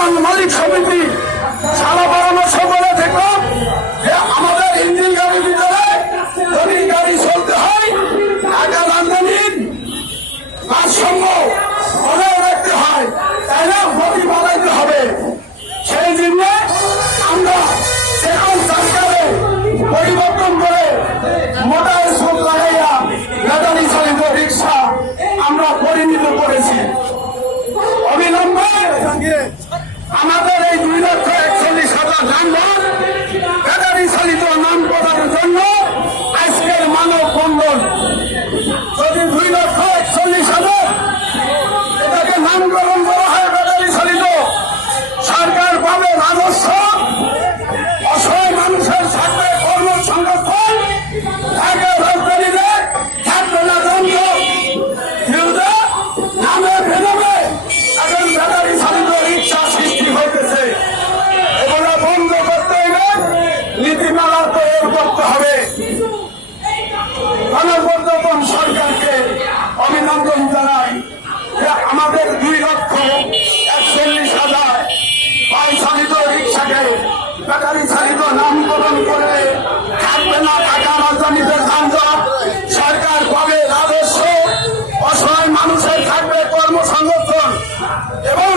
এবং মালিক সমিতি সারা পরামর্শ করে দেখলাম যে আমাদের ইঞ্জিন গাড়ির ভিতরে যদি গাড়ি চলতে হয় ঢাকা রাজধানীর ভারসাম্য বজায় রাখতে হয়, তাহলে গতি বাড়াইতে হবে। সেই জন্য আমরা এখন সরকারে পরিবর্তন করে মোটর স্কুল লাগাইয়া ব্যাটারি চালিত রিক্সা আমরা পরিণত করেছি। অবিলম্বে আমাদের এই 2,41,000 যানবাহন ব্যাটারি চালিত নাম প্রদানের জন্য আজকের মানব বন্ধন। যদি 2,41,000 এটাকে নামকরণ করা হয় ব্যাটারি চালিত, সরকার পাবে রাজস্ব, অসহায় মানুষের থাকবে কর্মসংস্থান, ঢাকা রাজধানীতে থাকবে না দ্বন্দ্ব, নামে বেরোবে এখন ব্যাটারি চালিত রিক্সা সৃষ্টি হইতেছে। এগুলো বন্ধ করতে হইবে, নীতিমালা তৈরি করতে হবে। গণপরিবর্তন সরকারকে অভিনন্দন জানাই যে আমাদের 2,41,000 চালিত রিক্সাকে ব্যাটারি চালিত নামকরণ করে থাকবে না ঢাকা রাজধানীতে যানজট, সরকার পাবে রাজস্ব, অসহায় মানুষের থাকবে কর্মসংস্থান এবং